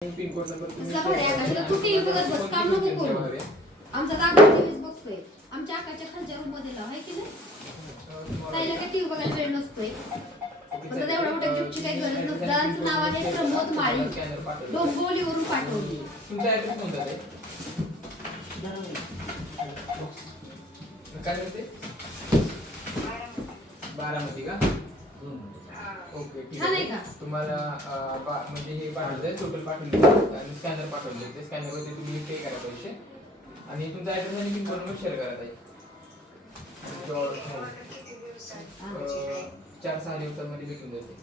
Pin code number कसला भारी आहे का? तू टीव्ही बघत बस, काम नको करू. आमचा काका टीव्हीच बघतोय. आमच्या आकाच्या खालच्या रूम मध्ये लाव, आहे की नाही? ताईला काय टीव्ही बघायला वेळ नसतोय. पण आता एवढ्या मोठ्या गिफ्टची काही गरज नसते. दादांचं नाव आहे प्रमोद माळी, डोंबिवलीवरून पाठवली. तुमचा ऍड्रेस कोणता आहे? काय म्हणते? बारामती का? ओके ठीक छान आहे का? तुम्हाला म्हणजे हे पाठवलंय, टोटल पाठवले आणि स्कॅनर पाठवले. ते स्कॅनरवरती तुम्ही पे करा पैसे आणि तुमचा ऍड्रेस आणि पिन कोड शेअर करा ताई. 4-6 दिवसांमध्ये भेटून जाते.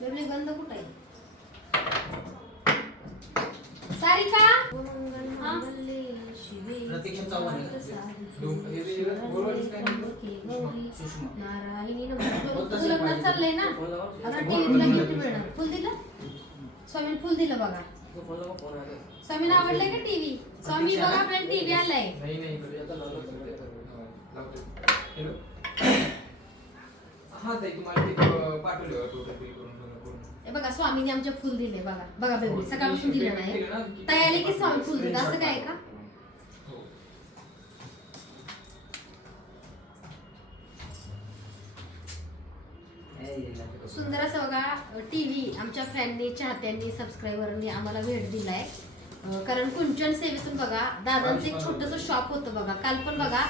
बेबले गंध कुठे आहे? सारिका प्रतीक्षा चव्हाण नारायणी तुझं लग्न चाललंय ना, आता टीव्हीला गिफ्ट मिळणार. फुल दिलं स्वामीने, फुल दिलं बघा. स्वामीला आवडलंय का टीव्ही? स्वामी बघा आपल्याला टीव्ही आलाय. नाही नाही हॅलो हा ताई तुम्हाला ते पाठवलं टोटल पे करून हे बघा स्वामीने आमच्या फुल दिले. बघा बघा बेबी सकाळपासून दिलं नाही, ताई आले की स्वामी फुल दिलं. असं काय का? सुंदर असं बघा टीव्ही आमच्या फॅननी, चाहत्यांनी, सबस्क्रायबरनी आम्हाला भेट दिलाय. कारण कुंचन सेवेतून बघा दादांचं एक छोटंसं शॉप होतं बघा. काल पण बघा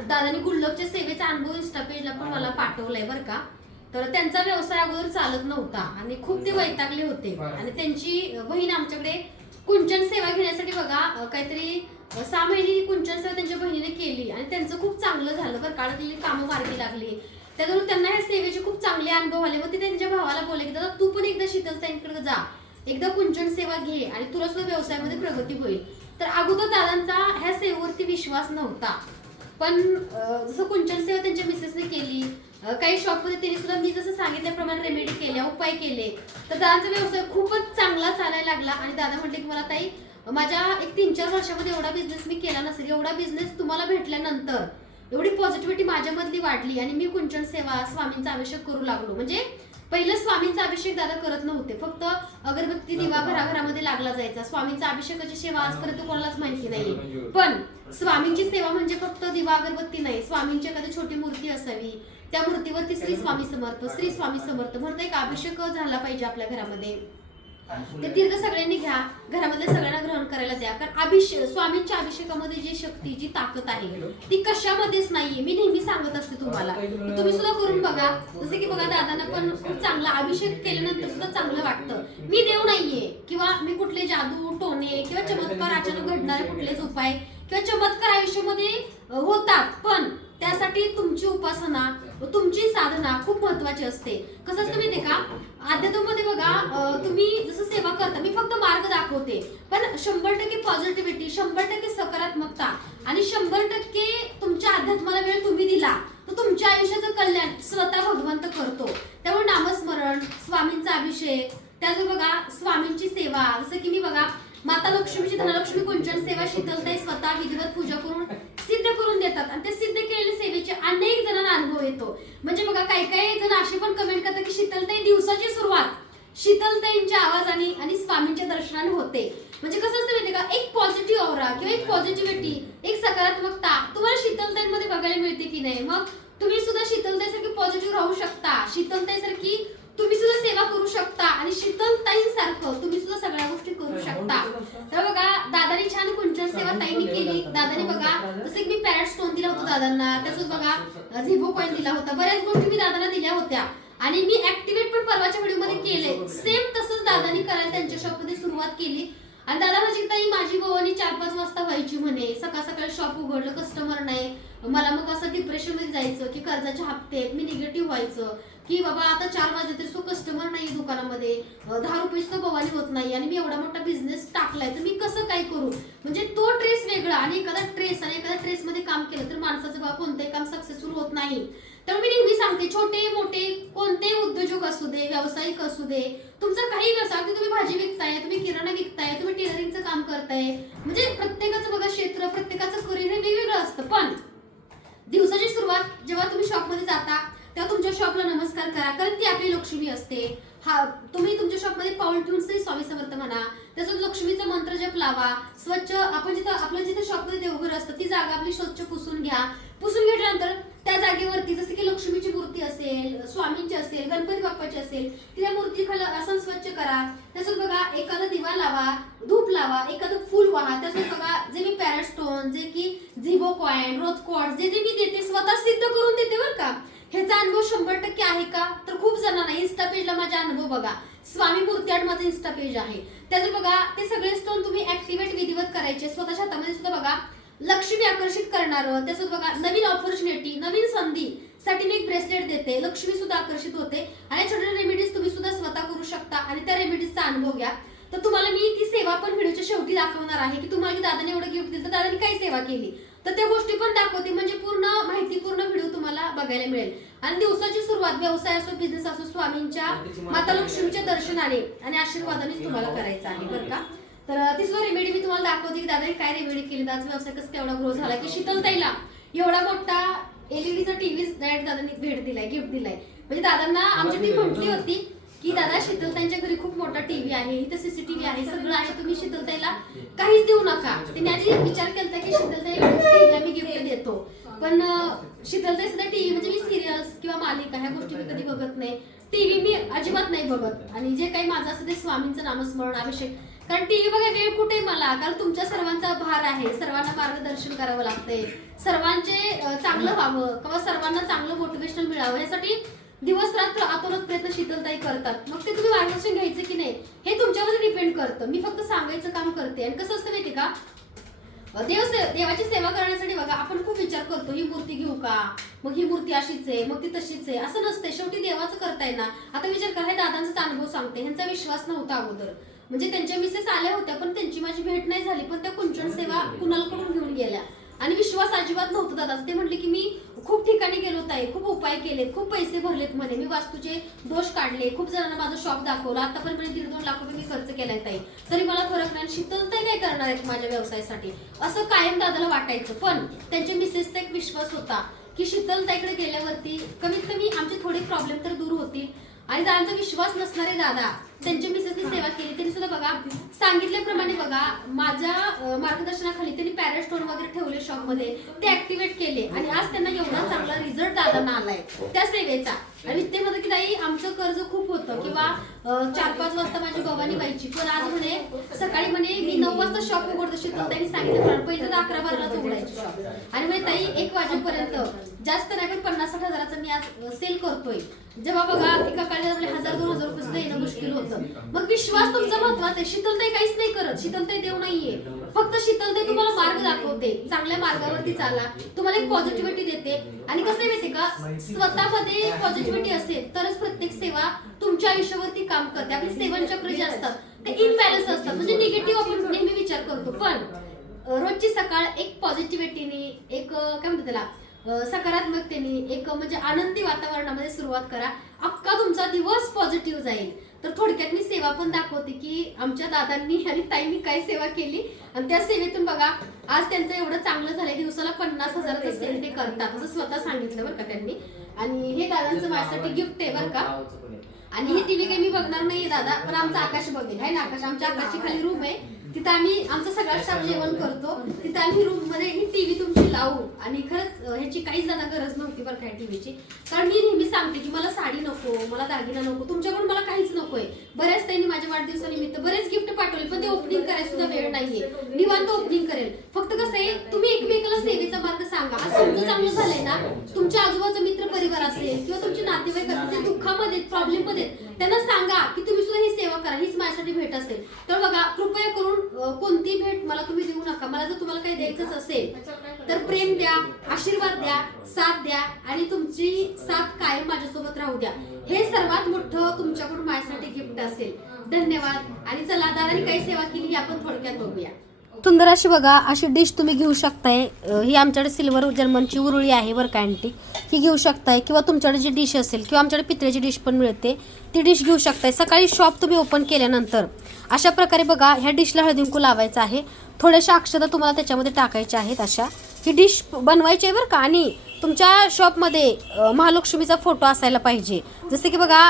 दादांनी गुल्लकच्या सेवेचा अनुभव इंस्टा पेजला पण मला पाठवलाय बरं का. तर त्यांचा व्यवसाय अगोदर चालत नव्हता आणि खूप ते वैतागले होते आणि त्यांची बहीण आमच्याकडे कुंचन सेवा घेण्यासाठी बघा काहीतरी 6 महिने कुंचन सेवा त्यांच्या बहिणीने केली आणि त्यांचं खूप चांगलं झालं बरं. काळातली कामं मार्गी लागली, त्याच्यावरून त्यांना ह्या सेवेचे खूप चांगले अनुभव आले. मग ते त्यांच्या भावाला बोलले की दादा तू पण एकदा शीतलताईंकडे जा, एकदा कुंचन सेवा घे आणि तुला सुद्धा व्यवसायामध्ये प्रगती होईल. तर अगोदर दादांचा ह्या सेवेवरती विश्वास नव्हता, पण जसं कुंचन सेवा त्यांच्या मिसेसने केली, काही शॉपमध्ये त्यांनी सुद्धा मी जसं सांगितल्याप्रमाणे रेमेडी केल्या, उपाय केले, तर दादांचा व्यवसाय खूपच चांगला चालायला लागला. आणि दादा म्हटले की मला ताई माझ्या एक 3-4 वर्षामध्ये एवढा बिझनेस मी केला नसेल, एवढा बिझनेस तुम्हाला भेटल्यानंतर एवढी पॉझिटिव्हिटी माझ्यामधली वाढली आणि मी कुंचन सेवा स्वामींचा अभिषेक करू लागलो. म्हणजे पहिलं स्वामींचा अभिषेक दादा करत नव्हते, फक्त अगरबत्ती दिवा घराघरामध्ये लागला जायचा. स्वामींचा अभिषेकाची सेवा आजपर्यंत कोणालाच माहिती नाही, पण स्वामींची सेवा म्हणजे फक्त दिवा अगरबत्ती नाही, स्वामींची एखादी छोटी मूर्ती असावी, त्या मूर्तीवरती श्री स्वामी समर्थ, श्री स्वामी समर्थ म्हणतो एक अभिषेक झाला पाहिजे आपल्या घरामध्ये. ते तीर्थ सगळ्यांनी घ्या, घरामधल्या सगळ्यांना ग्रहण करायला द्या. कारण स्वामींच्या अभिषेकामध्ये जी शक्ती, जी ताकद आहे ती कशामध्येच नाहीये. मी नेहमी सांगत असते तुम्हाला, तुम्ही सुद्धा करून बघा. जसे की बघा दादांना पण खूप चांगला अभिषेक केल्यानंतर सुद्धा चांगलं वाटतं. मी देव नाहीये किंवा मी कुठले जादू टोणे किंवा चमत्कार अचानक घडणारे कुठलेच उपाय किंवा चमत्कार आयुष्यामध्ये होतात, पण त्यासाठी तुमची उपासना, तुमची साधना खूप महत्वाची असते. कसं असतं माहितीये का, अध्यात्मामध्ये बघा तुम्ही जसं सेवा करता, मी फक्त मार्ग दाखवते, पण 100% पॉझिटिव्हिटी, 100% सकारात्मकता आणि 100% तुमच्या अध्यात्माला वेळ तुम्ही दिला तर तुमच्या आयुष्याचं कल्याण स्वतः भगवंत करतो. त्यामुळे नामस्मरण, स्वामींचा अभिषेक, त्याचबरोबर बघा स्वामींची सेवा, जसं की मी बघा माता लक्ष्मीची धनलक्ष्मी कुंचन सेवा शीतलताई स्वतः विधिवत पूजा करून सिद्ध करून देतात आणि ते सिद्ध केलेल्या सेवेचे अनेक जणांना अनुभव येतो. म्हणजे बघा काही जण असे पण कमेंट करतात की शीतलताई दिवसाची सुरुवात शीतलताईंच्या आवाजाने आणि स्वामींच्या दर्शनाने होते. म्हणजे कसं असतं माहिती का, एक पॉझिटिव्ह ऑरा किंवा एक पॉझिटिव्हिटी, एक सकारात्मकता तुम्हाला शीतलताईंमध्ये बघायला मिळते की नाही. मग तुम्ही सुद्धा शीतलताईसारखी पॉझिटिव्ह राहू शकता, शीतलताईसारखी तुम्ही सुद्धा सेवा करू शकता आणि शीतलताईंसारखं तुम्ही सुद्धा सगळ्या गोष्टी करू शकता. तर बघा दादानी छान कुंचन सेवा ताईंनी केली. दादानी बघा जसं की मी पॅरेट स्टोन दिला होता दादांना, त्याच्यात बघा झिबो कॉइन दिला होता, बऱ्याच गोष्टी मी दादांना दिल्या होत्या आणि मी ऍक्टिव्हेट पण परवाच्या व्हिडिओमध्ये केले. सेम तसंच दादानी करायला त्यांच्या शॉपमध्ये सुरुवात केली. आणि दादा माझी ताई माझी भवानी 4-5 वाजता व्हायची म्हणे, सकाळ सकाळी शॉप उघडलं, कस्टमर नाही, मला मग असं डिप्रेशन मध्ये जायचं की कर्जाचे हप्ते, मी निगेटिव्ह व्हायचं की बाबा आता 4 वाजले तरी कस्टमर नाही दुकानामध्ये, 10 रुपये सुद्धा भवानी होत नाही आणि मी एवढा मोठा बिझनेस टाकलाय तर मी कसं काय करू. म्हणजे तो ट्रेस वेगळा आणि एखादा ट्रेस मध्ये काम केलं तर माणसाचं बघा कोणतंही काम सक्सेसफुल होत नाही. तर मी नेहमी सांगते छोटे मोठे कोणतेही उद्योजक असू दे, व्यावसायिक असू दे, तुमचा काही व्यवसाय, तुम्ही भाजी विकताय, तुम्ही किराणा विकताय, तुम्ही टेलरिंगचं काम करताय, म्हणजे प्रत्येकाचं बघा क्षेत्र, प्रत्येकाचं करिअर हे वेगवेगळं असतं. पण दिवसाची सुरुवात जेव्हा तुम्ही शॉपमध्ये जाता तेव्हा तुमच्या शॉपला नमस्कार करा, कारण ती आपली लक्ष्मी असते. हा, तुम्ही तुमच्या शॉपमध्ये पाऊल ठेवून श्री स्वामी समर्थ म्हणा, त्याच्यात लक्ष्मीचा मंत्र जप लावा. स्वच्छ आपण जिथं आपलं जिथे शॉपमध्ये देवघर असतं ती जागा आपली स्वच्छ पुसून घ्या. पुसून घेतल्यानंतर त्या जागेवरती जसं की लक्ष्मीची मूर्ती असेल, स्वामींची असेल, गणपती बाप्पाची असेल, त्या मूर्ती खाली असं स्वच्छ करा. त्याच्यात बघा एखादा दिवा लावा, धूप लावा, एखादं फुल वाहा. त्याच्यात बघा जे मी पॅरास्टोन, जे की झिबो कॉइन, रोज क्वार्ट्ज जे मी देते स्वतः सिद्ध करून देते बरं का. ह्याचा अनुभव 100% आहे का, तर खूप जणांना इन्स्टा पेजला माझा अनुभव बघा, स्वामी मूर्ती आर्ट माझं इन्स्टा पेज आहे. त्याचं बघा ते सगळे स्टोन तुम्ही ऍक्टिव्हेट विधिवत करायचे स्वतःच्या हातामध्ये सुद्धा. बघा लक्ष्मी आकर्षित करणारं, त्याचं बघा नवीन ऑपॉर्च्युनिटी, नवीन संधी साठी मी एक ब्रेसलेट देते, लक्ष्मी सुद्धा आकर्षित होते. आणि छोट्या रेमेडीज तुम्ही सुद्धा स्वतः करू शकता आणि त्या रेमेडीजचा अनुभव घ्या. तर तुम्हाला मी ती सेवा पण व्हिडिओच्या शेवटी दाखवणार आहे की तुम्हाला दादाने एवढं गिफ्ट दिलं तर दादाने काय सेवा केली, तर त्या गोष्टी पण दाखवते. म्हणजे पूर्ण माहितीपूर्ण व्हिडिओ तुम्हाला बघायला मिळेल. आणि दिवसाची सुरुवात व्यवसाय असो, बिझनेस असो, स्वामींच्या माता लक्ष्मीच्या दर्शनाने आणि आशीर्वादानेच तुम्हाला करायचं आहे बरं का. तर ती सुद्धा रेमेडी मी तुम्हाला दाखवते की दादाने काय रेमेडी केली, दादाचा व्यवसाय कसं केवढा ग्रो झाला, की शीतलताईला एवढा मोठा एलईडीचा टीव्ही डायरेक्ट दादांनी भेट दिलाय, गिफ्ट दिलाय. म्हणजे दादांना आमची टीम म्हटली होती की दादा शीतलताईंच्या घरी खूप मोठा टीव्ही आहे, इथं सीसीटीव्ही आहे, सगळं आहे, तुम्ही शीतलताईला काहीच देऊ नका. त्यांनी आधी विचार केला की शीतलताईला मी गिफ्ट देतो, पण शीतलताई सुद्धा टीव्ही म्हणजे मी सिरियल्स किंवा मालिका ह्या गोष्टी मी कधी बघत नाही, टीव्ही मी अजिबात नाही बघत. आणि जे काही माझं असतं ते स्वामींचं नामस्मरण, अभिषेक. कारण टीव्ही बघा वेळ कुठे मला, कारण तुमच्या सर्वांचा भार आहे, सर्वांना मार्गदर्शन करावं लागतंय, सर्वांचे चांगलं व्हावं किंवा सर्वांना चांगलं मोटिवेशन मिळावं, यासाठी दिवस रात्र आतोनात प्रयत्न शीतलताई करतात. मग ते तुम्ही मार्गदर्शन घ्यायचं की नाही हे तुमच्यावर डिपेंड करतं. मी फक्त सांगायचं काम करते. आणि कसं असतं माहिती का, देवाची सेवा करण्यासाठी बघा आपण खूप विचार करतो, ही मूर्ती घेऊ का, मग ही मूर्ती अशीच आहे, मग ती तशीच आहे, असं नसते. शेवटी देवाचं करताय ना. आता विचार करा, हे दादांचा अनुभव सांगते. ह्यांचा विश्वास नव्हता अगोदर, म्हणजे त्यांच्या मिसेस आल्या होत्या पण त्यांची माझी भेट नाही झाली, पण त्या कुंचन सेवा कुणालकडून घेऊन गेल्या आणि विश्वास अजिबात नव्हता दादाचा. ते म्हटले की मी खूप ठिकाणी गेलो ताई, खूप उपाय केलेत, खूप पैसे भरलेत म्हणे, मी वास्तूचे दोष काढले, खूप जणांना माझं शॉप दाखवलं, आतापर्यंत 1.5-2 लाख रुपये मी खर्च केलाय ताई, तरी मला फरक नाही. शीतलताई काय करणार आहेत माझ्या व्यवसायासाठी, असं कायम दादाला वाटायचं. पण त्यांच्या मिसेसचा एक विश्वास होता की शीतलताईकडे गेल्यावरती कमीत कमी आमचे थोडे प्रॉब्लेम तर दूर होतील. आणि दादांचा विश्वास नसणारे दादा त्यांच्या मिसेसनी सेवा केली. त्यांनी सुद्धा बघा सांगितल्याप्रमाणे बघा माझ्या मार्गदर्शनाखाली त्यांनी पॅरास्टोन वगैरे ठेवले शॉपमध्ये, ते ऍक्टिव्हेट केले आणि आज त्यांना एवढा चांगला रिझल्ट दादांना आलाय त्या सेवेचा. आणि ते म्हणत की ताई आमचं कर्ज खूप होतं किंवा 4-5 वाजता माझी भवानी व्हायची, पण आज म्हणे सकाळी म्हणे मी 9 वाजता शॉप उघडतो. शीतलताईंनी सांगितलं पहिलं तर 11-12लाच उघडायची शॉप आणि म्हणे ताई 1 वाजेपर्यंत जास्त नाही पण 50-60 हजाराचं मी आज सेल करतोय. जेव्हा बघा एका काळी 1000-2000 रुपये सुद्धा येणं मुश्किल होतं. मग विश्वास तुमचा महत्वाचा आहे. शीतलताई काहीच नाही करत, शीतलताई देव नाहीये, फक्त शीतलताई तुम्हाला मार्ग दाखवते, चांगल्या मार्गावरती चाला, तुम्हाला एक पॉझिटिव्हिटी देते. आणि कसं माहितीये का, स्वतःमध्ये पॉझिटिव्हिटी असेल तरच प्रत्येक सेवा तुमच्या आयुष्यावरती काम करते. आपले 7 चक्र जे असतात ते इनबॅलन्स असतात, म्हणजे निगेटिव्ह आपण नेहमी विचार करतो. पण रोजची सकाळ एक पॉझिटिव्हिटीने, एक काय म्हणतात त्याला सकारात्मकतेने, एक म्हणजे आनंदी वातावरणामध्ये सुरुवात करा, अख्खा तुमचा दिवस पॉझिटिव्ह जाईल. तर थोडक्यात मी सेवा पण दाखवते की आमच्या दादांनी आणि ताईंनी काय सेवा केली आणि त्या सेवेतून बघा आज त्यांचं एवढं चांगलं झालंय. दिवसाला 50,000चं सेल ते करतात असं स्वतः सांगितलं बरं का त्यांनी. आणि हे दादांचं माझ्यासाठी गिफ्ट आहे बरं का. आणि ही टीव्ही काही मी बघणार नाहीये दादा, पण आमचा आकाश बघेल आहे ना. आकाश आमच्या आकाशची खाली रूम आहे, तिथं आम्ही आमचा सगळा स्टाफ जेवण करतो, तिथं आम्ही रूम मध्ये ही टीव्ही तुमची लावू. आणि खरंच ह्याची काहीच दादा गरज नव्हती बरं काय टीव्हीची, कारण मी नेहमी सांगते की मला साडी नको, मला दागिना नको, तुमच्याकडून मला काहीच नकोय. बऱ्याच त्यांनी माझ्या वाढदिवसानिमित्त बरेच गिफ्ट पाठवले, पण ते ओपनिंग करायला सुद्धा वेळ नाहीये. निवांत ओपनिंग करेल. फक्त कसं आहे, तुम्ही एकमेकाला सेवेचा मार्ग सांगा. आज तुमचं चांगलं झालंय ना, तुमच्या आजूबाजूचा मित्र परिवार असेल किंवा तुमचे नातेवाईक असतील जे दुःखामध्ये प्रॉब्लेम मध्ये, त्यांना सांगा की तुम्ही सुद्धा ही सेवा करा, हीच माझ्यासाठी भेट असेल. तर बघा कृपया करून कोणती भेट मला तुम्ही देऊ नका. मला जर तुम्हाला काही द्यायचंच असेल तर प्रेम द्या, आशीर्वाद द्या, साथ द्या आणि तुमची साथ कायम माझ्यासोबत राहू द्या. हे सर्वात मोठं तुमच्याकडून माझ्यासाठी गिफ्ट असेल. धन्यवाद. आणि चला दादानी काही सेवा केली ही आपण थोडक्यात बघूया. सुंदर अशी बघा अशी डिश तुम्ही घेऊ शकताय. ही आमच्याकडे सिल्वर जर्मनची उरुळी आहे बरं का अँटिक, ही घेऊ शकताय. किंवा तुमच्याकडे जी डिश असेल किंवा आमच्याकडे पितळेची डिश पण मिळते, ती डिश घेऊ शकताय. सकाळी शॉप तुम्ही ओपन केल्यानंतर अशा प्रकारे बघा ह्या डिशला हळदी कुंकू लावायचं आहे, थोड्याशा अक्षता तुम्हाला त्याच्यामध्ये टाकायच्या आहेत. अशा ही डिश बनवायची आहे बरं का. आणि तुमच्या शॉपमध्ये महालक्ष्मीचा फोटो असायला पाहिजे. जसे की बघा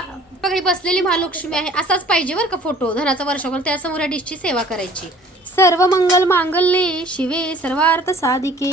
ही बसलेली महालक्ष्मी आहे असाच पाहिजे बरं का फोटो, धनाचा वर्षावर. त्यासमोर या डिशची सेवा करायची. सर्व मंगल मांगल्ये शिवे सर्वार्थ साधिके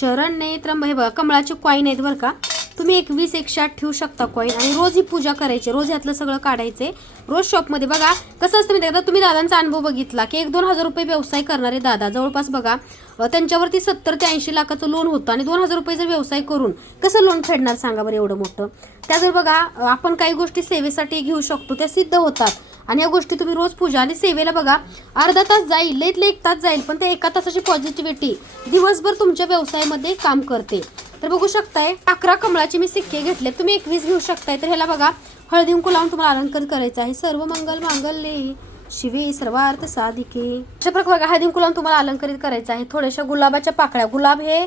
शरण्ये त्र्यंबके. हे बघा कमळाचे कॉईन आहेत बरं का. तुम्ही 21 108 ठेवू शकता कॉईन आणि रोज ही पूजा करायची. रोज ह्यातलं सगळं काढायचे. रोज शॉपमध्ये बघा कसं असतं मी तुम्ही दादांचा अनुभव बघितला की 1-2 हजार रुपये व्यवसाय करणारे दादा जवळपास बघा त्यांच्यावरती 70 ते 80 लाखाचं लोन होतं आणि 2,000 रुपये जर व्यवसाय करून कसं लोन फेडणार सांगा बरं एवढं मोठं. त्या जर बघा आपण काही गोष्टी सेवेसाठी घेऊ शकतो त्या सिद्ध होतात. आणि या गोष्टी तुम्ही रोज पूजा आणि सेवेला बघा अर्धा तास जाईल, लईतले 1 तास जाईल, पण त्या 1 तासाची पॉझिटिव्हिटी दिवसभर तुमच्या व्यवसायामध्ये काम करते. तर बघू शकताय 11 कमळाचे मी सिक्के घेतले, तुम्ही 21 घेऊ शकताय. तर ह्याला बघा हळदी कुंकू लावून तुम्हाला अलंकार करायचा आहे. सर्व मंगल मांगल्ये शिवे सर्वार्थ साधिके. अशा प्रकारे बघा हळदी कुंकू लावून तुम्हाला अलंकारित करायचं आहे. थोड्याशा गुलाबाच्या पाकळ्या. गुलाब हे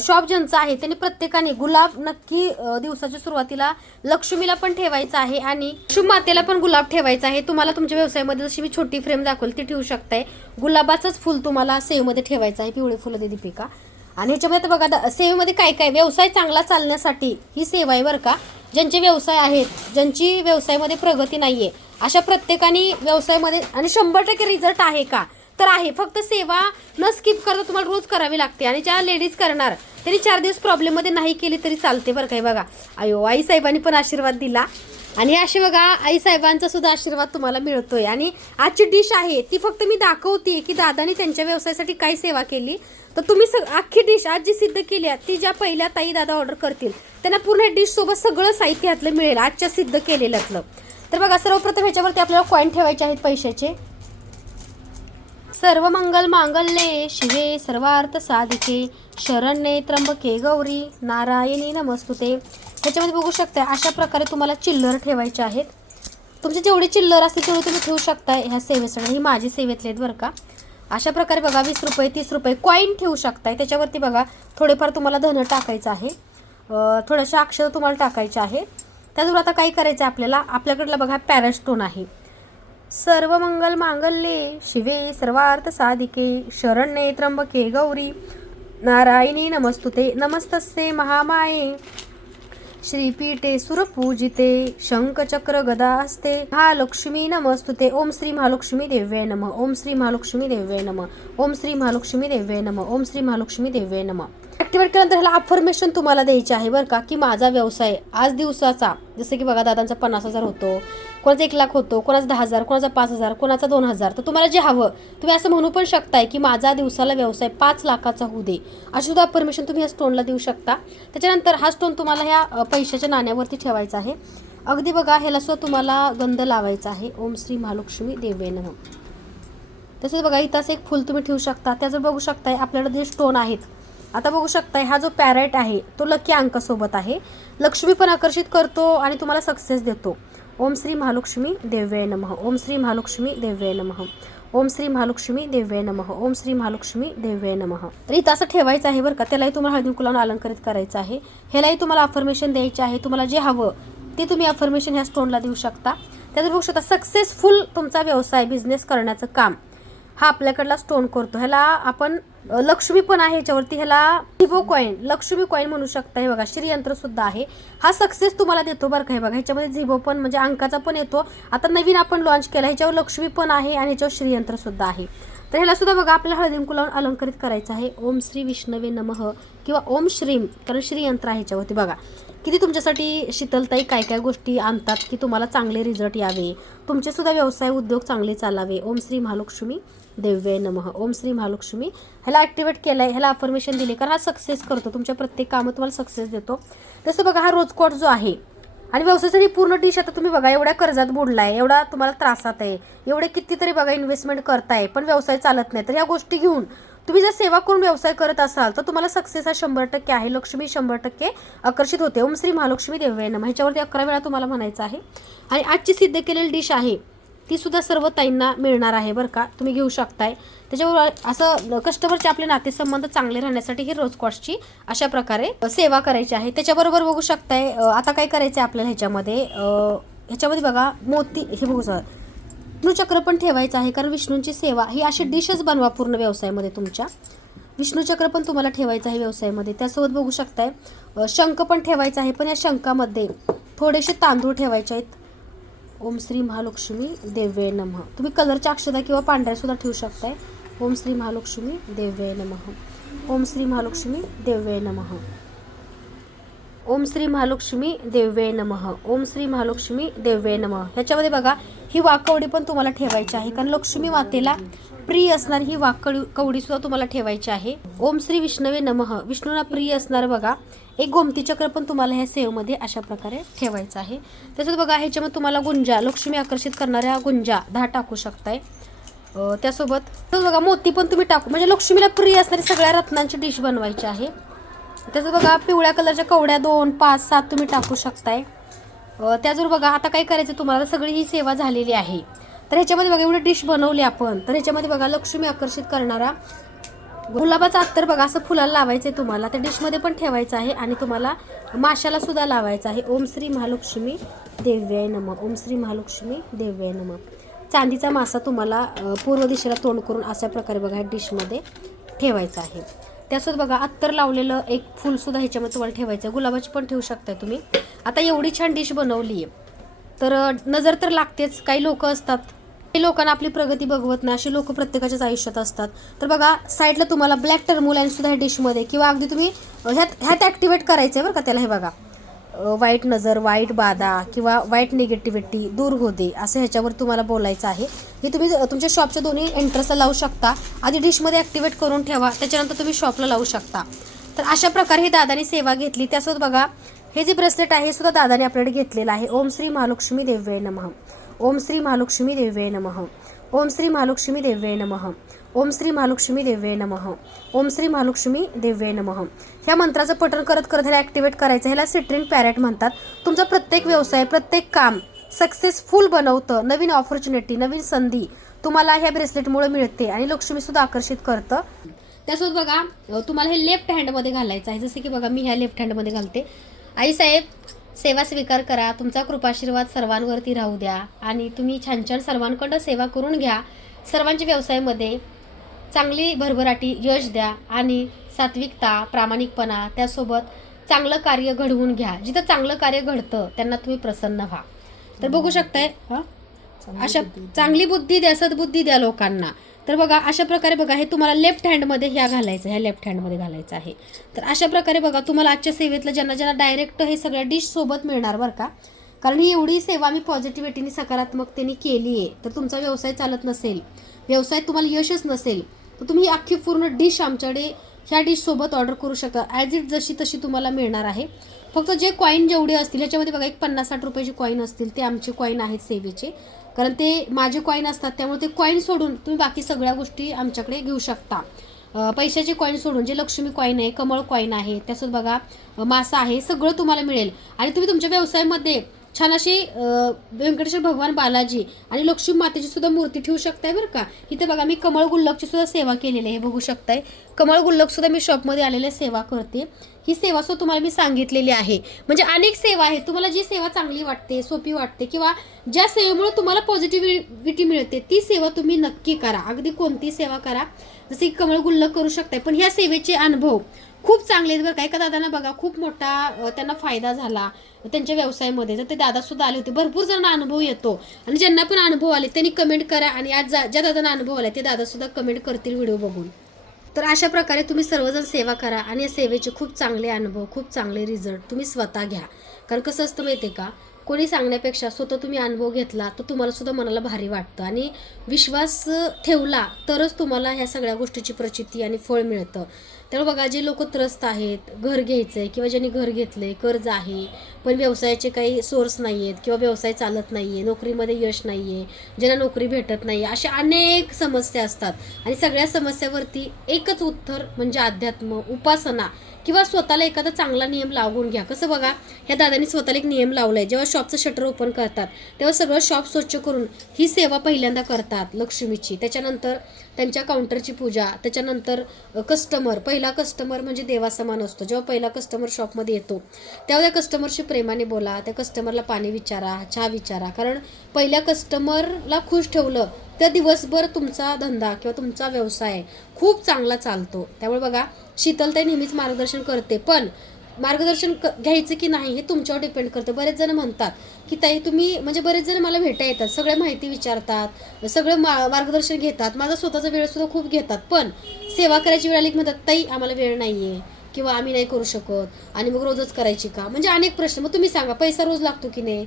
शॉप ज्यांचं आहे त्यांनी प्रत्येकाने गुलाब नक्की दिवसाच्या सुरुवातीला लक्ष्मीला पण ठेवायचं आहे आणि शुभ मातेला पण गुलाब ठेवायचा आहे. तुम्हाला तुमच्या व्यवसायामध्ये जशी मी छोटी फ्रेम दाखवली ती ठेवू शकताय. गुलाबाचंच फुल तुम्हाला सेवेमध्ये ठेवायचं आहे. पिवळे फुलं दे दीपिका. आणि ह्याच्यामध्ये तर बघा सेवेमध्ये काय काय व्यवसाय चांगला चालण्यासाठी ही सेवा आहे बरं का. ज्यांचे व्यवसाय आहेत, ज्यांची व्यवसायामध्ये प्रगती नाहीये अशा प्रत्येकाने व्यवसायामध्ये आणि 100% रिझल्ट आहे का तर आहे. फक्त सेवा न स्किप करता तुम्हाला रोज करावी लागते. आणि ज्या लेडीज करणार त्यांनी 4 दिवस प्रॉब्लेममध्ये नाही केली तरी चालते बरं काय. बघा अयो आई साहेबांनी पण आशीर्वाद दिला आणि असे बघा आई साहेबांचा सुद्धा आशीर्वाद तुम्हाला मिळतोय. आणि आजची डिश आहे ती फक्त मी दाखवते की दादानी त्यांच्या व्यवसायासाठी काय सेवा केली. तर तुम्ही अख्खी डिश आज जी सिद्ध केली आहे ती ज्या पहिल्या ताई दादा ऑर्डर करतील त्यांना पूर्ण डिश सोबत सगळं साहित्य ह्यातलं मिळेल आजच्या सिद्ध केलेल्यातलं. तर बघा सर्वप्रथम ह्याच्यावरती आपल्याला कॉईन ठेवायचे आहेत पैशाचे. सर्व मंगल मांगल्ये शिवे सर्वार्थ साधिके शरण्ये त्र्यंबके गौरी नारायणी नमस्तुते. ह्याच्यामध्ये बघू शकता अशा प्रकारे तुम्हाला चिल्लर ठेवायचे आहेत. तुमचे जेवढे चिल्लर असतील तेवढे तुम्ही ठेवू शकताय ह्या सेवेसाठी. ही माझी सेवेतले आहेत बरं का. अशा प्रकारे बघा 20 रुपये 30 रुपये कॉईन ठेवू शकताय. त्याच्यावरती बघा थोडेफार तुम्हाला धन टाकायचं आहे, थोड्याशा अक्षर तुम्हाला टाकायचे आहे. त्याचबरोबर आता काय करायचं आहे आपल्याकडला बघा पॅरास्टोन आहे. सर्व मंगल मांगल्ये शिवे सर्वार्थ साधिके शरण्ये त्र्यंबके गौरी नारायणी नमस्तुते. नमस्तस्ते महामाये श्रीपीठे सुरपूजिते शंखचक्र गदा असते महालक्ष्मी नमस्तुते. ओम श्री महालक्ष्मी देव्ये नमः. ओम श्री महालक्ष्मी देव्ये नमः. ओम श्री महालक्ष्मी देव्ये नमः. ओम श्री महालक्ष्मी देव्ये नमः. ऍक्टिवेट केल्यानंतर ह्याला अफर्मेशन तुम्हाला द्यायचे आहे बरं का की माझा व्यवसाय आज दिवसाचा जसं की बघा दादांचा 50,000 होतो, कोणाचा 1 लाख होतो, कोणाचा 10,000, कोणाचा 5,000, कोणाचा 2,000. तर तुम्हाला जे हवं तुम्ही असं म्हणू पण शकताय की माझा दिवसाला व्यवसाय 5 लाखाचा होऊ दे अशी सुद्धा परमिशन तुम्ही या स्टोनला देऊ शकता. त्याच्यानंतर हा स्टोन तुम्हाला ह्या पैशाच्या नाण्यावरती ठेवायचा आहे. अगदी बघा ह्याला सुद्धा तुम्हाला गंध लावायचा आहे. ओम श्री महालक्ष्मी देव्ये नमः. तसेच बघा इथं असं एक फुल तुम्ही ठेवू शकता. त्याचं बघू शकताय आपल्याकडे जे स्टोन आहेत. आता बघू शकताय हा जो पॅरेट आहे तो लकी अंकासोबत आहे. लक्ष्मी पण आकर्षित करतो आणि तुम्हाला सक्सेस देतो. ओम श्री महालक्ष्मी देव्ये नमः. ओम श्री महालक्ष्मी देव्ये नमः. ओम श्री महालक्ष्मी देव्ये नमः. ओम श्री महालक्ष्मी देव्ये नमः. तर इथं असं ठेवायचं आहे बरं का. त्यालाही तुम्हाला हळदी कुंकू लावून अलंकारित करायचं आहे. ह्यालाही तुम्हाला अफर्मेशन द्यायचे आहे. तुम्हाला जे हवं ते तुम्ही अफर्मेशन ह्या स्टोनला देऊ शकता. त्यात बघू शकता सक्सेसफुल तुमचा व्यवसाय बिझनेस करण्याचं काम हा आपल्याकडला स्टोन करतो. ह्याला आपण लक्ष्मी पण आहे ह्याच्यावरती. ह्याला झिबो कॉईन लक्ष्मी कॉईन म्हणू शकता. हे बघा श्रीयंत्र सुद्धा आहे. हा सक्सेस तुम्हाला देतो बरं का. हे बघा ह्याच्यामध्ये झिबो पण म्हणजे अंकाचा पण येतो. आता नवीन आपण लॉन्च केला ह्याच्यावर लक्ष्मी पण आहे आणि ह्याच्यावर श्रीयंत्र सुद्धा आहे. तर ह्याला सुद्धा बघा आपल्याला हळदी कुंकू लावून अलंकारित करायचं आहे. ओम श्री विष्णवे नमः किंवा ओम श्रीम कारण श्रीयंत्र आहे ह्याच्यावरती. बघा किती तुमच्यासाठी शीतलताई काय काय गोष्टी आणतात की तुम्हाला चांगले रिझल्ट यावे, तुमचे सुद्धा व्यवसाय उद्योग चांगले चालावे. ओम श्री महालक्ष्मी देव्ये नमः. ओम श्री महालक्ष्मी. ह्याला ॲक्टिवेट केलं आहे, ह्याला अफर्मेशन दिले कारण हा सक्सेस करतो. तुमच्या प्रत्येक कामात तुम्हाला सक्सेस देतो. तसं बघा हा रोजकोट जो आहे आणि व्यवसायासाठी पूर्ण डिश आता तुम्ही बघा एवढ्या कर्जात बुडलाय, एवढा तुम्हाला त्रासात आहे, एवढे कितीतरी बघा इन्व्हेस्टमेंट करताय पण व्यवसाय चालत नाही. तर ह्या गोष्टी घेऊन तुम्ही जर सेवा करून व्यवसाय करत असाल तर तुम्हाला सक्सेस हा 100% आहे. लक्ष्मी 100% आकर्षित होते. ओम श्री महालक्ष्मी देव्ये नमः. ह्याच्यावरती 11 वेळा तुम्हाला म्हणायचं आहे. आणि आजची सिद्ध केलेली डिश आहे ती सुद्धा सर्व ताईंना मिळणार आहे बरं का. तुम्ही घेऊ शकताय. त्याच्यावर असं कस्टमरचे आपले नातेसंबंध चांगले राहण्यासाठी ही रोज कॉस्टची अशा प्रकारे सेवा करायची आहे. त्याच्याबरोबर बघू शकताय आता काय करायचं आहे आपल्याला ह्याच्यामध्ये बघा मोती हे बघू सर विष्णू चक्र पण ठेवायचं आहे कारण विष्णूंची सेवा ही अशी डिशच बनवा पूर्ण व्यवसायामध्ये तुमच्या. विष्णुचक्र पण तुम्हाला ठेवायचं आहे व्यवसायामध्ये. त्यासोबत बघू शकताय शंख पण ठेवायचा आहे, पण या शंखामध्ये थोडेसे तांदूळ ठेवायचे आहेत. ओम श्री महालक्ष्मी देव्ये नमः. तुम्ही कलरच्या अक्षता किंवा पांढऱ्या सुद्धा ठेवू शकताय. ओम श्री महालक्ष्मी देव्ये नमः. ओम श्री महालक्ष्मी देव्ये नमः. ओम श्री महालक्ष्मी देव्ये नमः. ओम श्री महालक्ष्मी देव्ये नमः. ह्याच्यामध्ये बघा ही वाकवडी पण तुम्हाला ठेवायची आहे, कारण लक्ष्मी मातेला प्रिय असणारी ही कवडी सुद्धा तुम्हाला ठेवायची आहे. ओम श्री विष्णवे नमः. विष्णूंना प्रिय असणार बघा एक गोमती चक्र पण तुम्हाला ह्या सेवमध्ये अशा प्रकारे ठेवायचं आहे. तसंच बघा ह्याच्यामध्ये तुम्हाला गुंजा, लक्ष्मी आकर्षित करणाऱ्या गुंजा 10 टाकू शकताय. त्यासोबत बघा मोती पण तुम्ही टाकू, म्हणजे लक्ष्मीला प्रिय असणारी सगळ्या रत्नांची डिश बनवायची आहे. त्याचं बघा पिवळ्या कलरच्या कवड्या 2, 5, 7 तुम्ही टाकू शकताय. त्याचबरोबर बघा आता काय करायचं तुम्हाला, सगळी ही सेवा झालेली आहे. तर ह्याच्यामध्ये बघा एवढी डिश बनवली आपण. तर ह्याच्यामध्ये बघा लक्ष्मी आकर्षित करणारा गुलाबाचा अत्तर बघा असं फुलाला लावायचं आहे तुम्हाला, त्या डिशमध्ये पण ठेवायचं आहे आणि तुम्हाला माशाला सुद्धा लावायचं आहे. ओम श्री महालक्ष्मी देव्ये नमः. ओम श्री महालक्ष्मी देव्ये नमः. चांदीचा मासा तुम्हाला पूर्व दिशेला तोंड करून अशा प्रकारे बघा ह्या डिशमध्ये ठेवायचं आहे. त्यासोबत बघा अत्तर लावलेलं एक फुलसुद्धा ह्याच्यामध्ये तुम्हाला ठेवायचं आहे. गुलाबाची पण ठेवू शकताय तुम्ही. आता एवढी छान डिश बनवली आहे तर नजर तर लागतेच. काही लोक असतात, काही लोकांना आपली प्रगती बघवत नाही, अशी लोक प्रत्येकाच्याच आयुष्यात असतात. तर बघा साईडला तुम्हाला ब्लॅक टर्मोलाईन सुद्धा ह्या डिशमध्ये किंवा अगदी तुम्ही ह्यात ॲक्टिवेट करायचं आहे बरं का त्याला. हे बघा वाईट नजर, वाईट बाधा किंवा वाईट निगेटिव्हिटी दूर हो दे असं ह्याच्यावर तुम्हाला बोलायचं आहे. हे तुम्ही तुमच्या शॉपच्या दोन्ही एंट्रन्सला लावू शकता. आधी डिशमध्ये ॲक्टिवेट करून ठेवा, त्याच्यानंतर तुम्ही शॉपला लावू शकता. तर अशा प्रकारे ही दादानी सेवा घेतली. त्यासोबत बघा हे जे ब्रेसलेट आहे हे सुद्धा दादाने आपल्याकडे घेतलेलं आहे. ओम श्री महालक्ष्मी देव्ये नमः. ओम श्री महालक्ष्मी देव्ये नमः. ओम श्री महालक्ष्मी देव्ये नमः. ओम श्री महालक्ष्मी देव्ये नमः. ओम श्री महालक्ष्मी देव्ये नमः. ह्या मंत्राचं पठण करत करत ह्याला ॲक्टिवेट करायचं. ह्याला सिट्रिन पॅरेट म्हणतात. तुमचा प्रत्येक व्यवसाय, प्रत्येक काम सक्सेसफुल बनवतं. नवीन ऑपॉर्च्युनिटी, नवीन संधी तुम्हाला ह्या ब्रेसलेटमुळे मिळते आणि लक्ष्मीसुद्धा आकर्षित करतं. त्यासोबत बघा तुम्हाला हे लेफ्ट हँडमध्ये घालायचं आहे. जसे की बघा मी ह्या लेफ्ट हँडमध्ये घालते. आईसाहेब सेवा स्वीकार करा, तुमचा कृपाशीर्वाद सर्वांवरती राहू द्या आणि तुम्ही छान छान सर्वांकडं सेवा करून घ्या. सर्वांच्या व्यवसायामध्ये चांगली भरभराटी यश द्या आणि सात्विकता, प्रामाणिकपणा, त्यासोबत चांगलं कार्य घडवून घ्या. जिथं चांगलं कार्य घडतं त्यांना तुम्ही प्रसन्न व्हा. तर बघू शकताय अशा चांगली बुद्धी द्या, सद्बुद्धी द्या लोकांना. तर बघा अशा प्रकारे बघा हे तुम्हाला लेफ्ट हँडमध्ये ह्या घालायचं, ह्या लेफ्ट हँडमध्ये घालायचं आहे. तर अशा प्रकारे बघा तुम्हाला आजच्या सेवेतलं ज्यांना डायरेक्ट हे सगळ्या डिश सोबत मिळणार बरं का. कारण ही एवढी सेवा मी पॉझिटिव्हिटीने, सकारात्मकतेने केली आहे. तर तुमचा व्यवसाय चालत नसेल, व्यवसायात तुम्हाला यशच नसेल, तर तुम्ही अख्खी पूर्ण डिश आमच्याकडे ह्या डिशसोबत ऑर्डर करू शकता. ॲज इट जशी तशी तुम्हाला मिळणार आहे. फक्त जे कॉईन जेवढे असतील ह्याच्यामध्ये बघा एक 50-60 रुपयाचे कॉईन असतील, ते आमचे कॉईन आहेत सेवेचे, कारण ते माझे कॉईन असतात. त्यामुळे ते कॉईन सोडून तुम्ही बाकी सगळ्या गोष्टी आमच्याकडे घेऊ शकता. पैशाचे कॉईन सोडून जे लक्ष्मी कॉईन आहे, कमळ कॉईन आहे, त्यासोबत बघा मासा आहे, सगळं तुम्हाला मिळेल. आणि तुम्ही तुमच्या व्यवसायामध्ये छान अशी व्यंकटेश्वर भगवान बालाजी आणि लक्ष्मी मातेची सुद्धा मूर्ती ठेवू शकताय बरं का. इथे बघा मी कमळ गुल्लकची सुद्धा सेवा केलेली आहे, हे बघू शकताय. कमळ गुल्लक सुद्धा मी शॉपमध्ये आलेल्या सेवा करते. ही सेवा सुद्धा तुम्हाला मी सांगितलेली आहे. म्हणजे अनेक सेवा आहेत, तुम्हाला जी सेवा चांगली वाटते, सोपी वाटते किंवा ज्या सेवेमुळे तुम्हाला पॉझिटिव्हिटी मिळते ती सेवा तुम्ही नक्की करा. अगदी कोणती सेवा करा, जसे की कमळ गुल्लक करू शकताय. पण ह्या सेवेचे अनुभव खूप चांगले आहेत बरं का. एका दादांना बघा खूप मोठा त्यांना फायदा झाला त्यांच्या व्यवसायामध्ये. तर ते दादासुद्धा आले होते. भरपूर जणांना अनुभव येतो आणि ज्यांना पण अनुभव आले त्यांनी कमेंट करा. आणि आज ज्या दादांना अनुभव आला ते दादासुद्धा कमेंट करतील व्हिडिओ बघून. तर अशा प्रकारे तुम्ही सर्वजण सेवा करा आणि या सेवेचे खूप चांगले अनुभव, खूप चांगले रिझल्ट तुम्ही स्वतः घ्या. कारण कसं असतं माहिती आहे का, कोणी सांगण्यापेक्षा स्वतः तुम्ही अनुभव घेतला तर तुम्हाला सुद्धा मनाला भारी वाटतं आणि विश्वास ठेवला तरच तुम्हाला ह्या सगळ्या गोष्टीची प्रचिती आणि फळ मिळतं. त्यामुळे बघा जे लोक त्रस्त आहेत, घर घ्यायचं आहे किंवा ज्यांनी घर घेतलं आहे, कर्ज आहे, पण व्यवसायाचे काही सोर्स नाही आहेत किंवा व्यवसाय चालत नाही आहे, नोकरीमध्ये यश नाही आहे, ज्यांना नोकरी भेटत नाही आहे, अशा अनेक समस्या असतात. आणि सगळ्या समस्यावरती एकच उत्तर म्हणजे अध्यात्म, उपासना किंवा स्वतःला एखादा चांगला नियम लावून घ्या. कसं बघा ह्या दादांनी स्वतःला एक नियम लावला आहे. जेव्हा शॉपचं शटर ओपन करतात तेव्हा सगळं शॉप स्वच्छ करून ही सेवा पहिल्यांदा करतात लक्ष्मीची. त्याच्यानंतर त्यांच्या काउंटरची पूजा, त्याच्यानंतर कस्टमर, पहिला कस्टमर म्हणजे देवासमान असतो. जेव्हा पहिला कस्टमर शॉपमध्ये येतो तेव्हा त्या कस्टमरशी प्रेमाने बोला, त्या कस्टमरला पाणी विचारा, चहा विचारा. कारण पहिल्या कस्टमरला खुश ठेवलं त्या दिवसभर तुमचा धंदा किंवा तुमचा व्यवसाय खूप चांगला चालतो. त्यामुळे बघा शीतलताई नेहमीच मार्गदर्शन करते, पण मार्गदर्शन घ्यायचं की नाही हे तुमच्यावर डिपेंड करतं. बरेच जण म्हणतात की ताई तुम्ही, म्हणजे बरेच जण मला भेटा येतात, सगळ्या माहिती विचारतात, सगळं मार्गदर्शन घेतात, माझा स्वतःचा वेळ सुद्धा खूप घेतात, पण सेवा करायची वेळ आली की म्हणतात ताई आम्हाला वेळ नाही आहे किंवा आम्ही नाही करू शकत आणि मग रोजच करायची का, म्हणजे अनेक प्रश्न. मग तुम्ही सांगा पैसा रोज लागतो की नाही?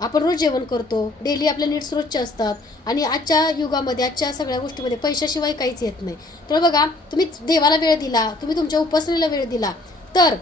आपण रोज जेवण करतो, डेली आपल्या नीड्स रोजचे असतात आणि आजच्या युगामध्ये आजच्या सगळ्या गोष्टीमध्ये पैशाशिवाय काहीच येत नाही. तर बघा तुम्ही देवाला वेळ दिला, तुम्ही तुमच्या उपासनेला वेळ दिला तर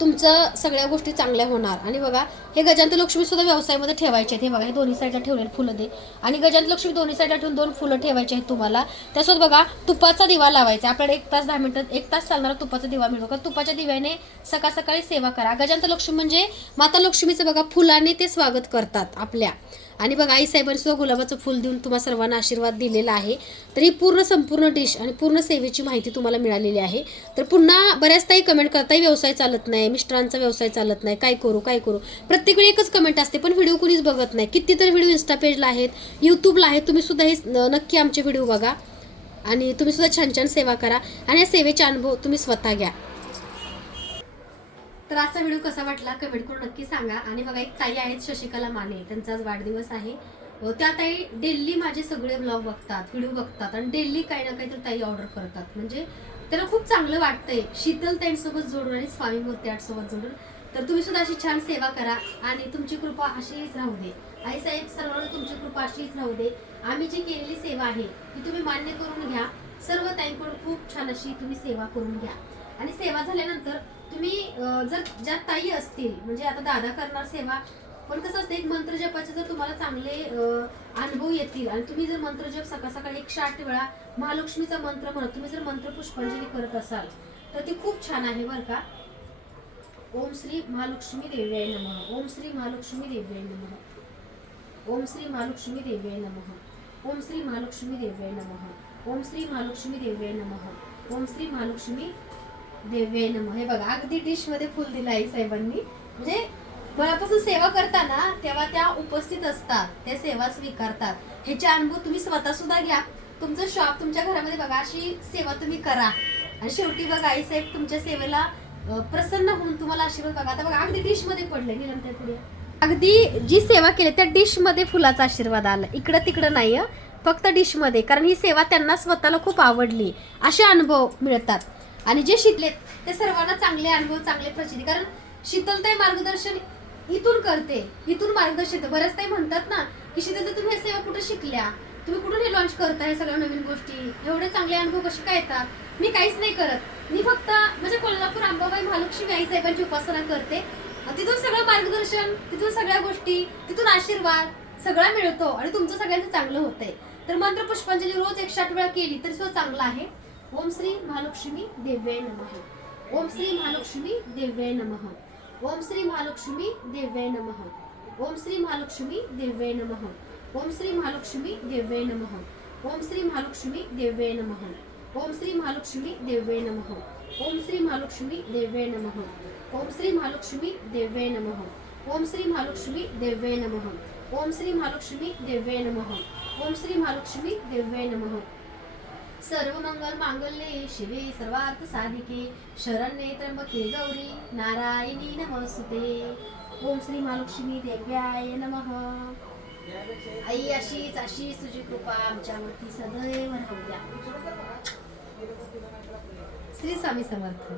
तुमचं सगळ्या गोष्टी चांगल्या होणार. आणि बघा हे गजांत लक्ष्मी सुद्धा व्यवसायामध्ये ठेवायचे आहेत. हे बघा हे दोन्ही साईडला ठेवलेले फुलं दे आणि गजांत लक्ष्मी दोन्ही साईडला ठेवून 2 फुलं ठेवायचे आहेत तुम्हाला. त्यासोबत बघा तुपाचा दिवा लावायचा. आपल्याला 1 तास 10 मिनिटं 1 तास चालणारा तुपाचा दिवा मिळतो का, तुपाच्या दिव्याने सकाळ सकाळी सेवा करा. गजांत लक्ष्मी म्हणजे माता लक्ष्मीचं बघा फुलाने ते स्वागत करतात आपल्या. आणि बघा आईसाहेबांनी सुद्धा गुलाबाचं फुल देऊन तुम्हा सर्वांना आशीर्वाद दिलेला आहे. तर ही पूर्ण संपूर्ण डिश आणि पूर्ण सेवेची माहिती तुम्हाला मिळालेली आहे. तर पुन्हा बऱ्याच ताई कमेंट करताय व्यवसाय चालत नाही, मिस्टरांचा व्यवसाय चालत नाही, काय करू काय करू. प्रत्येक वेळी एकच कमेंट असते, पण व्हिडिओ कुणीच बघत नाही. कितीतरी व्हिडिओ इन्स्टा पेजला आहेत, यूट्यूबला आहेत. तुम्ही सुद्धा हे नक्की आमचे व्हिडिओ बघा आणि तुम्ही सुद्धा छान छान सेवा करा आणि या सेवेचे अनुभव तुम्ही स्वतः घ्या. तर आजचा व्हिडिओ कसा वाटला कमेंट करून नक्की सांगा. आणि बघा एक ताई आहेत शशिकला माने, त्यांचा आज वाढदिवस आहे. त्या ताई डेली माझे सगळे ब्लॉग बघतात, व्हिडिओ बघतात आणि डेली काही ना काही तर ताई ऑर्डर करतात. म्हणजे त्यांना खूप चांगलं वाटतंय शीतलताईंसोबत जोडून आणि स्वामी मूर्ती आर्टसोबत जोडून. तर तुम्ही सुद्धा अशी छान सेवा करा आणि तुमची कृपा अशीच राहू दे. आईसाहेब सर्वांना तुमची कृपा अशीच राहू दे. आम्ही जी केलेली सेवा आहे ती तुम्ही मान्य करून घ्या. सर्व ताईंकडून खूप छान अशी तुम्ही सेवा करून घ्या. आणि सेवा झाल्यानंतर तुम्ही जर ज्या ताई असतील, म्हणजे आता दादा करणार सेवा, पण कसं असतं एक मंत्र जपाचे जर तुम्हाला चांगले अनुभव येतील आणि तुम्ही जर मंत्र जप सकाळ सकाळी 108 वेळा महालक्ष्मीचा मंत्र म्हणत तुम्ही जर मंत्र पुष्पांजली करत असाल तर ती खूप छान आहे बरं का. ओम श्री महालक्ष्मी देव्याय नमः. ओम श्री महालक्ष्मी देव्याय नमः. ओम श्री महालक्ष्मी देव्याय नमः. ओम श्री महालक्ष्मी देव्याय नमः. ओम श्री महालक्ष्मी देव्याय नमः. ओम श्री महालक्ष्मी देव्याय नमः. हे बघा अगदी डिश मध्ये फुल दिलं आई साहेबांनी. म्हणजे मनापासून सेवा करताना तेव्हा त्या उपस्थित असतात, त्या सेवा स्वीकारतात. ह्याचे अनुभव तुम्ही स्वतः सुद्धा घ्या. तुमचं शॉप तुमच्या घरामध्ये बघा अशी सेवा तुम्ही करा आणि शेवटी बघा आई साहेब तुमच्या सेवेला प्रसन्न होऊन तुम्हाला आशीर्वाद बघा. आता बघा अगदी डिश मध्ये पडले निरंतर पुढे अगदी जी सेवा केली त्या डिश मध्ये फुलाचा आशीर्वाद आला. इकडं तिकडं नाही, फक्त डिश मध्ये. कारण ही सेवा त्यांना स्वतःला खूप आवडली, असे अनुभव मिळतात. आणि जे शिकलेत ते सर्वांना चांगले अनुभव चांगले प्रचिती. कारण शीतलताई मार्गदर्शन इथून करते, इथून मार्गदर्शन. बऱ्याच ताई म्हणतात ना की शीतलताई तुम्ही हे सेवा कुठे शिकल्या, तुम्ही कुठून हे लॉन्च करताय सगळ्या नवीन गोष्टी, एवढे चांगले अनुभव कसे काय येतात. मी काहीच नाही करत, मी फक्त म्हणजे कोल्हापूर अंबाबाई महालक्ष्मी आई साहेबांची उपासना करते. तिथून सगळं मार्गदर्शन, तिथून सगळ्या गोष्टी, तिथून आशीर्वाद सगळा मिळतो आणि तुमचं सगळ्यांचं चांगलं होतंय. तर मंत्र पुष्पांजली रोज 108 वेळा केली तरी सुद्धा चांगलं आहे. ओम श्री महालक्ष्मी देव्याय नमः. ओम श्री महालक्ष्मी देव्याय नमः. ओम श्री महालक्ष्मी देव्याय नमः. ओम श्री महालक्ष्मी देव्याय नमः. ओम श्री महालक्ष्मी देव्याय नमः. ओम श्री महालक्ष्मी देव्याय नमः. ओम श्री महालक्ष्मी देव्याय नमः. ओम श्री महालक्ष्मी देव्याय नमः. ओम श्री महालक्ष्मी देव्याय नमः. ओम श्री महालक्ष्मी देव्याय नमः. ओम श्री महालक्ष्मी देव्याय नमः. ओम श्री महालक्ष्मी देव्याय नमः. सर्व मंगल मांगल्ये शिवे सर्वार्थ साधिके शरण्ये त्र्यंबके गौरी नारायणी नमोस्तुते. ओम श्री महालक्ष्मी देव्याय नमः. आई अशीच अशीच तुझी कृपा आमच्यावरती सदैव राहू द्या. श्री स्वामी समर्थ.